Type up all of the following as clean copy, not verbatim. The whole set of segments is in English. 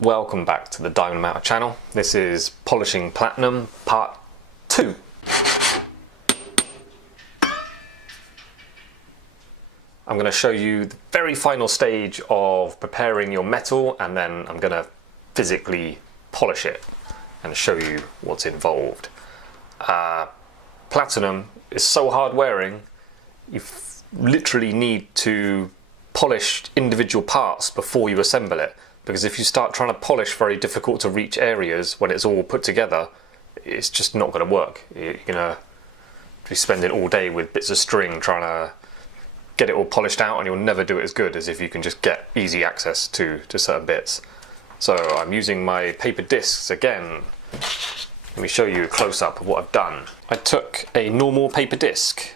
Welcome back to the Diamond Matter channel. This is polishing platinum part 2. I'm going to show you the very final stage of preparing your metal, and then I'm going to physically polish it and show you what's involved. Platinum is so hard wearing, you literally need to polish individual parts before you assemble it. Because if you start trying to polish very difficult to reach areas when it's all put together, it's just not going to work. You're going to be spending all day with bits of string trying to get it all polished out, and you'll never do it as good as if you can just get easy access to certain bits. So I'm using my paper discs again. Let me show you a close-up of what I've done. I took a normal paper disc.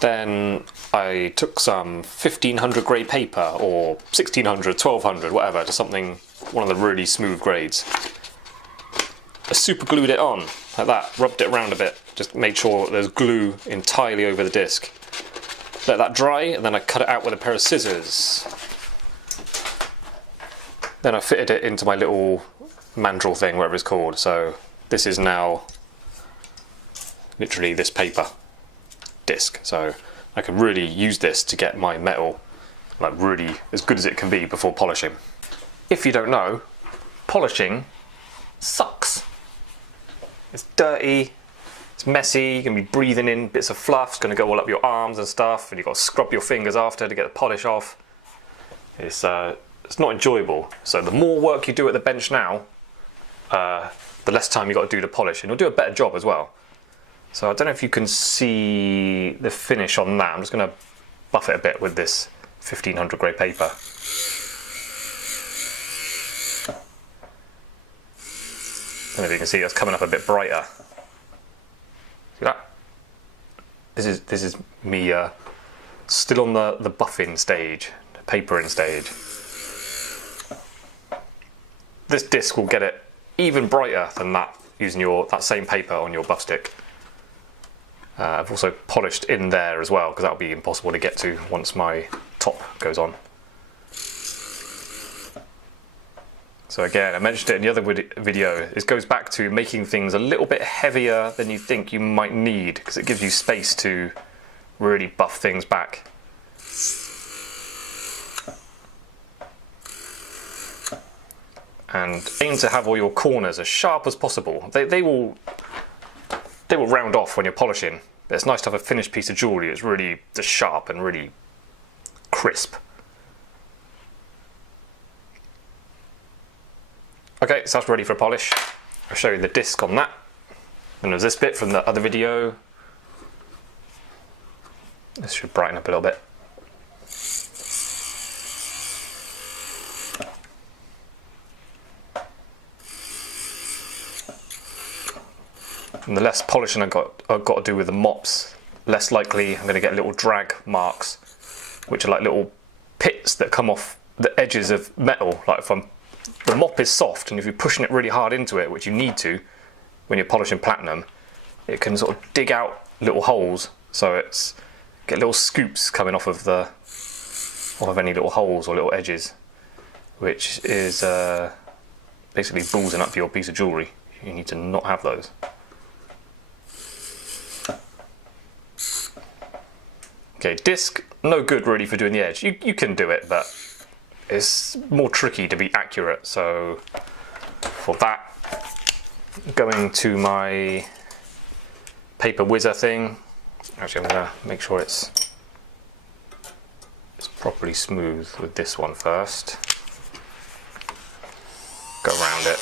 Then I took some 1500 grade paper, or 1600, 1200, whatever, to something, one of the really smooth grades. I super glued it on, like that, rubbed it around a bit, just made sure there's glue entirely over the disc. Let that dry, and then I cut it out with a pair of scissors. Then I fitted it into my little mandrel thing, whatever it's called. So this is now literally this paper disc, so I can really use this to get my metal like really as good as it can be before polishing. If you don't know, polishing sucks. It's dirty, it's messy, you're going to be breathing in bits of fluff, it's going to go all up your arms and stuff, and you've got to scrub your fingers after to get the polish off. It's not enjoyable. So the more work you do at the bench now, the less time you've got to do to polish, and you'll do a better job as well. So I don't know if you can see the finish on that. I'm just going to buff it a bit with this 1500 grade paper. I don't know if you can see it's coming up a bit brighter. See that? This is me still on the buffing stage, the papering stage. This disc will get it even brighter than that using that same paper on your buff stick. I've also polished in there as well, because that'll be impossible to get to once my top goes on. So again, I mentioned it in the other video, this goes back to making things a little bit heavier than you think you might need, because it gives you space to really buff things back. And aim to have all your corners as sharp as possible. They will round off when you're polishing, but it's nice to have a finished piece of jewellery that's really just sharp and really crisp. Okay, so that's ready for polish. I'll show you the disc on that. And there's this bit from the other video. This should brighten up a little bit. And the less polishing I've got to do with the mops, less likely I'm going to get little drag marks, which are like little pits that come off the edges of metal. Like the mop is soft, and if you're pushing it really hard into it, which you need to when you're polishing platinum, it can sort of dig out little holes. So get little scoops coming off of any little holes or little edges, which is basically ballsing up your piece of jewellery. You need to not have those. Okay, disc, no good really for doing the edge. You can do it, but it's more tricky to be accurate. So for that, going to my paper whizzer thing. Actually, I'm gonna make sure it's properly smooth with this one first. Go around it.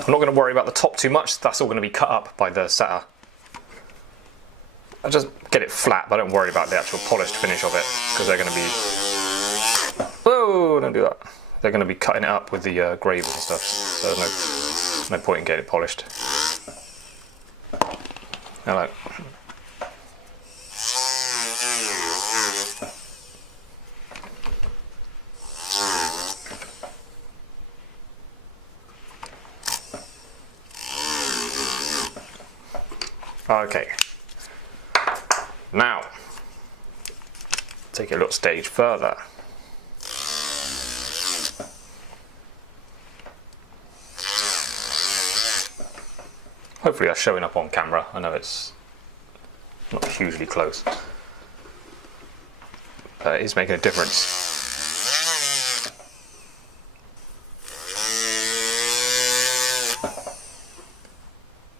I'm not going to worry about the top too much. That's all going to be cut up by the setter. I'll just get it flat, but I don't worry about the actual polished finish of it, because they're going to be... Whoa, don't do that. They're going to be cutting it up with the gravel and stuff, so there's no point in getting it polished. Hello. Okay. Now, take it a little stage further. Hopefully that's showing up on camera. I know it's not hugely close, but it is making a difference.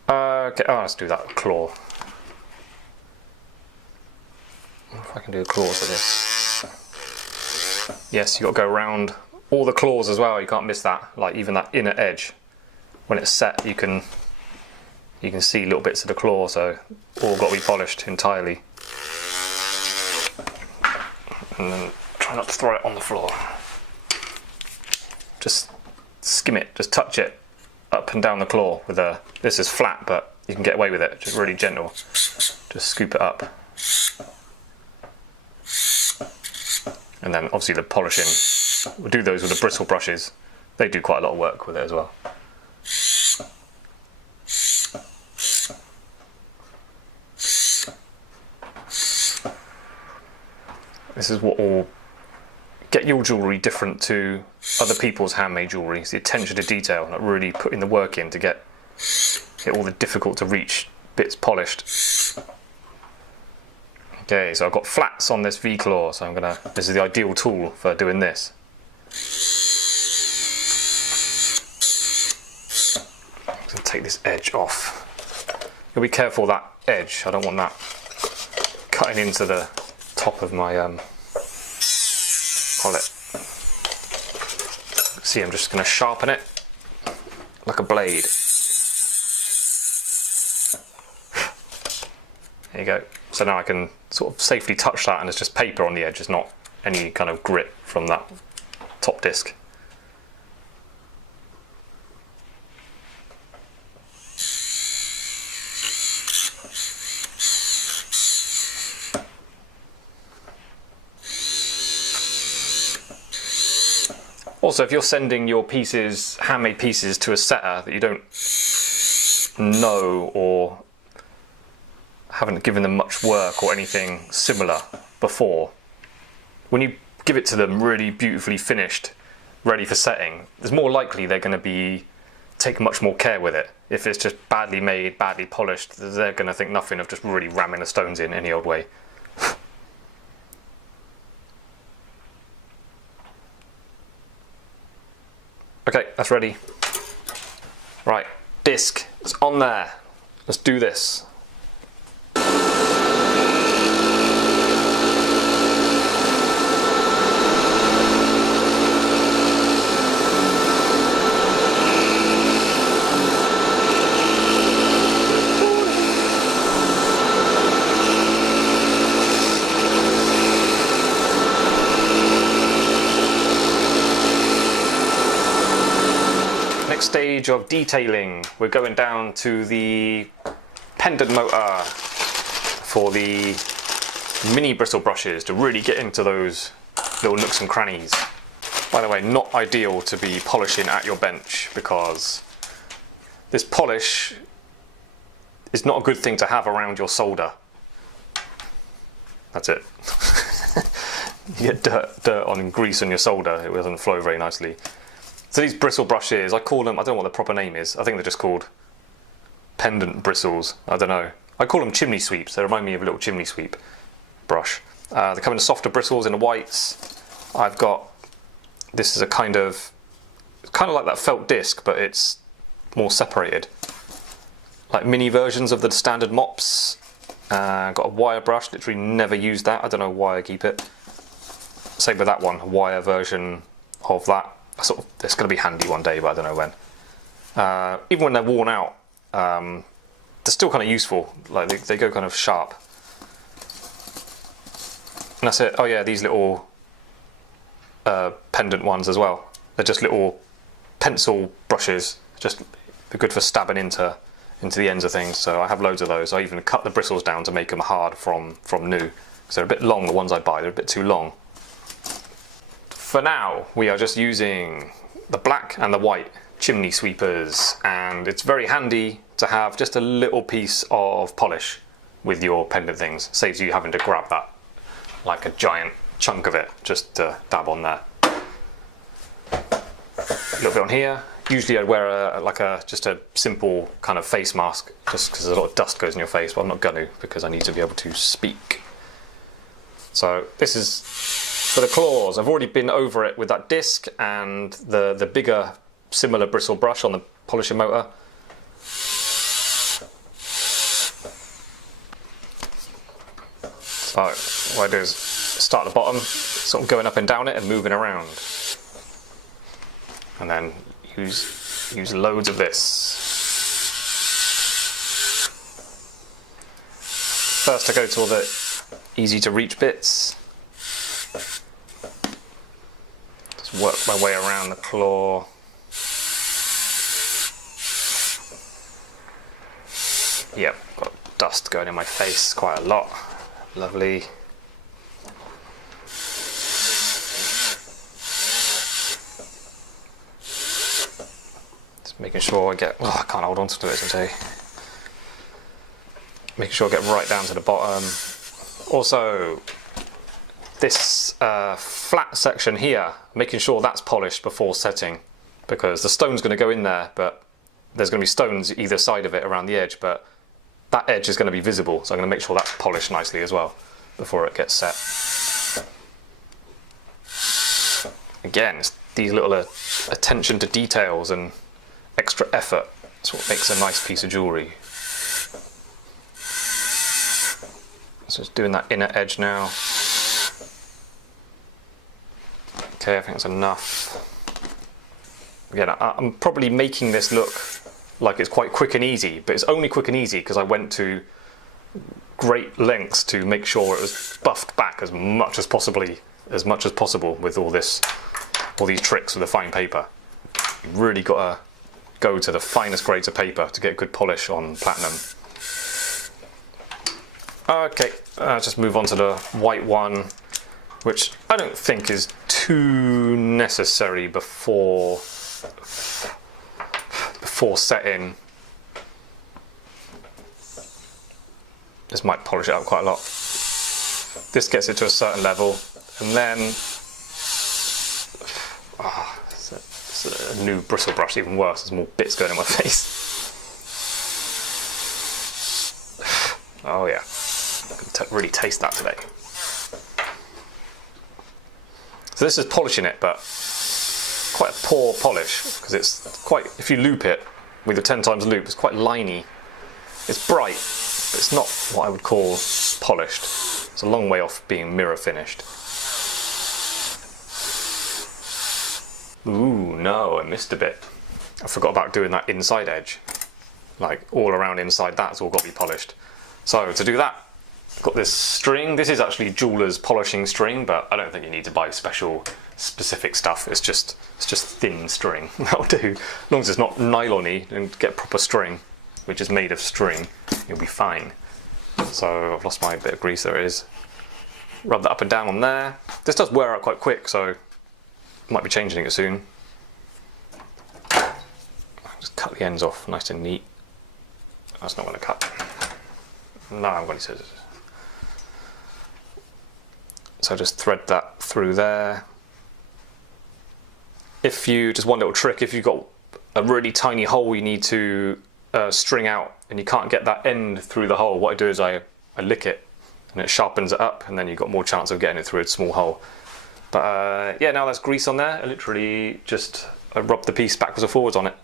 Okay, let's do that claw. If I can do the claws of this. Yes, you've got to go around all the claws as well, you can't miss that, like even that inner edge. When it's set, you can see little bits of the claw, so all got to be polished entirely. And then try not to throw it on the floor. Just skim it, just touch it up and down the claw with a, this is flat but you can get away with it, just really gentle. Just scoop it up. And then obviously the polishing, we'll do those with the bristle brushes. They do quite a lot of work with it as well. This is what will get your jewellery different to other people's handmade jewellery. It's the attention to detail, like really putting the work in to get all the difficult to reach bits polished. Okay, so I've got flats on this V-claw, so this is the ideal tool for doing this. I'm going to take this edge off. You'll be careful of that edge, I don't want that cutting into the top of my collet. See, I'm just going to sharpen it like a blade. There you go. So now I can sort of safely touch that and it's just paper on the edge, it's not any kind of grit from that top disc. Also, if you're sending your pieces, handmade pieces, to a setter that you don't know or haven't given them much work or anything similar before, when you give it to them really beautifully finished, ready for setting, it's more likely they're going to take much more care with it. If it's just badly made, badly polished, they're going to think nothing of just really ramming the stones in any old way. Okay, that's ready. Right, disc, it's on there. Let's do this. Stage of detailing, we're going down to the pendant motor for the mini bristle brushes to really get into those little nooks and crannies. By the way, not ideal to be polishing at your bench because this polish is not a good thing to have around your solder. That's it. You get dirt on and grease on your solder, it doesn't flow very nicely. So these bristle brushes, I call them, I don't know what the proper name is, I think they're just called pendant bristles, I don't know. I call them chimney sweeps, they remind me of a little chimney sweep brush. They come in softer bristles in the whites. I've got, this is a kind of like that felt disc, but it's more separated. Like mini versions of the standard mops. Got a wire brush, literally never used that, I don't know why I keep it. Same with that one, a wire version of that. It's going to be handy one day, but I don't know when. Even when they're worn out, they're still kind of useful. Like they go kind of sharp. And that's it. Oh yeah, these little pendant ones as well. They're just little pencil brushes. They're good for stabbing into the ends of things. So I have loads of those. I even cut the bristles down to make them hard from new. Because they're a bit long. The ones I buy, they're a bit too long. For now, we are just using the black and the white chimney sweepers, and it's very handy to have just a little piece of polish with your pendant things. Saves you having to grab that like a giant chunk of it just to dab on there. A little bit on here. Usually I'd wear just a simple kind of face mask, just because a lot of dust goes in your face, but I'm not going to, because I need to be able to speak. So this is for the claws. I've already been over it with that disc and the bigger similar bristle brush on the polishing motor. So what I do is start at the bottom, sort of going up and down it and moving around. And then use loads of this. First I go to all the easy to reach bits. Just work my way around the claw. Yep, got dust going in my face quite a lot. Lovely. Just making sure I get, oh, I can't hold on to it today. Making sure I get right down to the bottom. Also, this flat section here, making sure that's polished before setting, because the stone's going to go in there, but there's going to be stones either side of it around the edge, but that edge is going to be visible, so I'm going to make sure that's polished nicely as well before it gets set. Again, it's these little attention to details and extra effort. That's what makes a nice piece of jewellery. So just doing that inner edge now. Okay, I think that's enough. Again, I'm probably making this look like it's quite quick and easy, but it's only quick and easy because I went to great lengths to make sure it was buffed back as much as possible with all these tricks with the fine paper. You've really got to go to the finest grades of paper to get good polish on platinum. Okay, just move on to the white one, which I don't think is too necessary before setting. This might polish it out quite a lot. This gets it to a certain level, and then it's a new bristle brush, even worse. There's more bits going in my face. Oh yeah, I can really taste that today. So this is polishing it, but quite a poor polish, because it's quite, if you loop it with a 10 times loop, it's quite liney. It's bright, but it's not what I would call polished. It's a long way off being mirror finished. Ooh, no, I missed a bit. I forgot about doing that inside edge. Like all around inside, that's all got to be polished. So to do that, I've got this string. This is actually jeweller's polishing string, but I don't think you need to buy specific stuff. It's just thin string. That'll do. As long as it's not nylon-y and get proper string, which is made of string, you'll be fine. So I've lost my bit of grease, there it is. Rub that up and down on there. This does wear out quite quick, so I might be changing it soon. Just cut the ends off nice and neat. That's not going to cut. No, I'm going to scissors. So just thread that through there. If you, just one little trick, if you've got a really tiny hole you need to string out and you can't get that end through the hole, what I do is I lick it and it sharpens it up, and then you've got more chance of getting it through a small hole. But yeah, now there's grease on there. I literally just rub the piece backwards and forwards on it,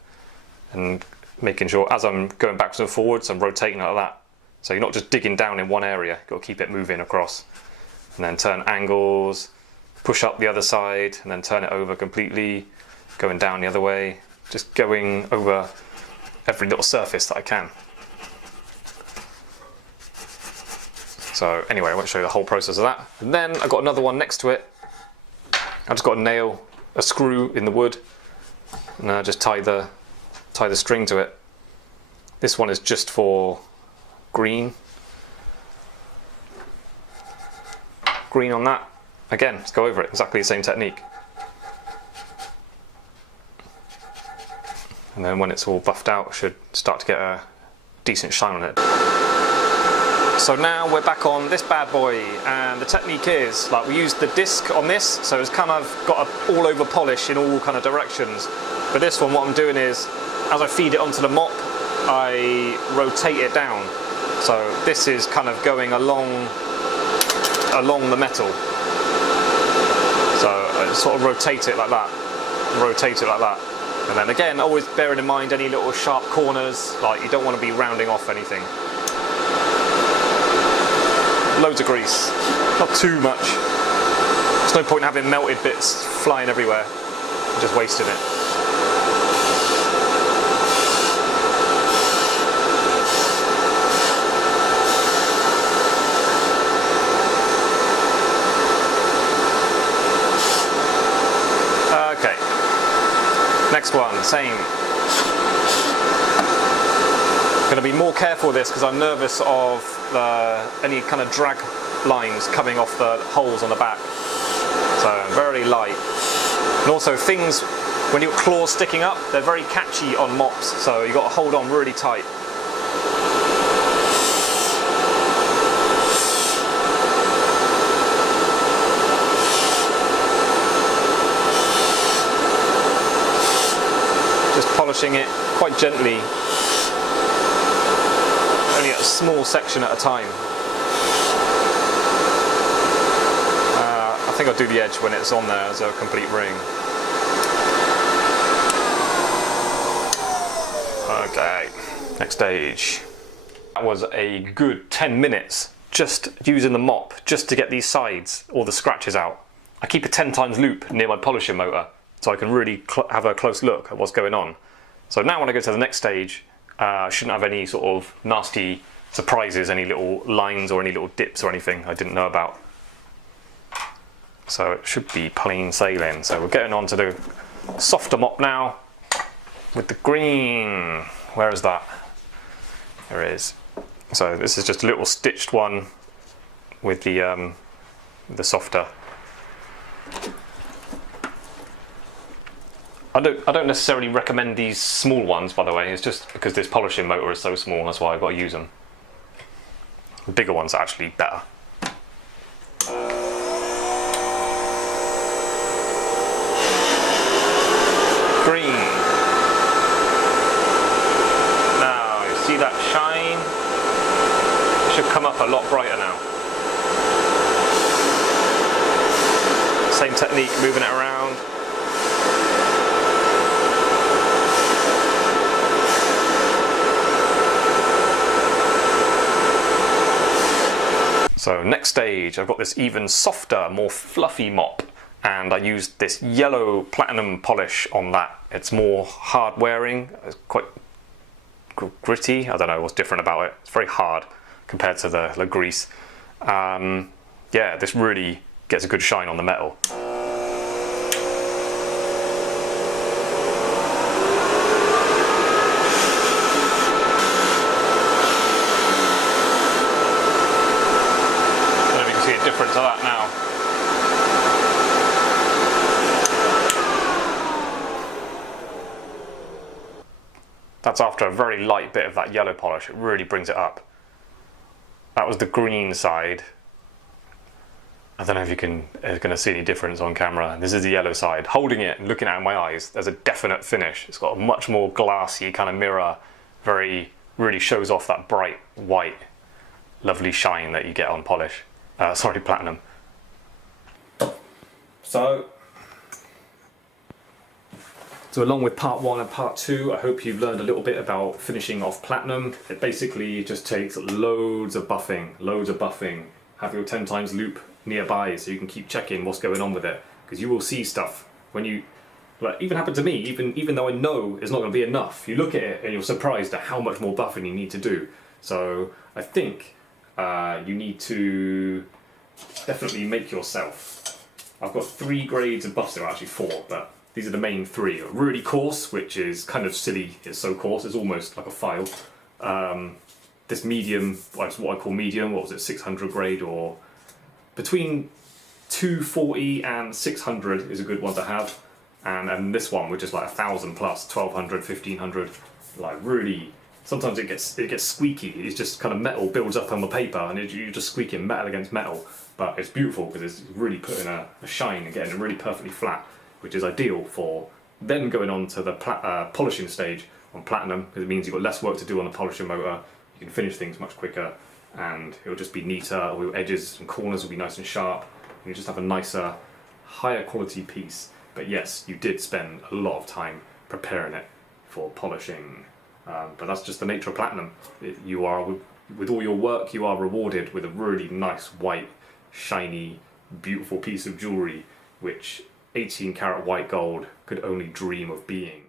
and making sure as I'm going backwards and forwards, I'm rotating like that. So you're not just digging down in one area, you've got to keep it moving across. And then turn angles, push up the other side, and then turn it over completely, going down the other way, just going over every little surface that I can. So anyway, I won't show you the whole process of that. And then I've got another one next to it. I've just got a screw in the wood, and I just tie the string to it. This one is just for green. Green on that. Again, let's go over it, exactly the same technique. And then when it's all buffed out, it should start to get a decent shine on it. So now we're back on this bad boy, and the technique is, like, we used the disc on this, so it's kind of got a all over polish in all kind of directions. But this one, what I'm doing is, as I feed it onto the mop, I rotate it down. So this is kind of going along the metal. So I sort of rotate it like that, rotate it like that. And then again, always bearing in mind any little sharp corners, like you don't want to be rounding off anything. Loads of grease, not too much. There's no point in having melted bits flying everywhere, I'm just wasting it. Okay, next one, same. Going to be more careful with this because I'm nervous of any kind of drag lines coming off the holes on the back. So very light. And also things, when your claws sticking up, they're very catchy on mops, so you've got to hold on really tight. Just polishing it quite gently. Only a small section at a time. I think I'll do the edge when it's on there as a complete ring. Okay, next stage. That was a good 10 minutes just using the mop just to get these sides, all the scratches out. I keep a 10 times loop near my polishing motor so I can really have a close look at what's going on. So now when I go to the next stage, I shouldn't have any sort of nasty surprises, any little lines or any little dips or anything I didn't know about. So it should be plain sailing. So we're getting on to the softer mop now with the green. Where is that? There it is. So this is just a little stitched one with the softer. I don't necessarily recommend these small ones, by the way. It's just because this polishing motor is so small, that's why I've got to use them. The bigger ones are actually better. Green. Now, you see that shine? It should come up a lot brighter now. Same technique, moving it around. So next stage, I've got this even softer, more fluffy mop, and I used this yellow platinum polish on that. It's more hard wearing, it's quite gritty. I don't know what's different about it. It's very hard compared to the grease. Yeah, this really gets a good shine on the metal. Difference of that now. That's after a very light bit of that yellow polish. It really brings it up. That was the green side. I don't know if you're going to see any difference on camera. This is the yellow side. Holding it and looking at it in my eyes, there's a definite finish. It's got a much more glassy kind of mirror. Really shows off that bright white, lovely shine that you get on polish. Sorry, platinum. So along with part 1 and part 2, I hope you've learned a little bit about finishing off platinum. It basically just takes loads of buffing. Have your 10 times loop nearby so you can keep checking what's going on with it, because you will see stuff when you, like, even happened to me, even though I know it's not going to be enough, you look at it and you're surprised at how much more buffing you need to do. So I think you need to definitely make yourself. I've got 3 grades of buffs, there are actually 4, but these are the main 3. Really coarse, which is kind of silly, it's so coarse, it's almost like a file. This medium, what I call medium, what was it, 600 grade, or between 240 and 600 is a good one to have. And this one, which is like 1000 plus, 1200, 1500, like really sometimes it gets squeaky. It's just kind of metal builds up on the paper, and you're just squeaking metal against metal. But it's beautiful because it's really putting a shine and getting it really perfectly flat, which is ideal for then going on to the polishing stage on platinum, because it means you've got less work to do on the polishing motor. You can finish things much quicker, and it'll just be neater. All your edges and corners will be nice and sharp, and you just have a nicer, higher quality piece. But yes, you did spend a lot of time preparing it for polishing. But that's just the nature of platinum. You are, with all your work, you are rewarded with a really nice, white, shiny, beautiful piece of jewellery, which 18 karat white gold could only dream of being.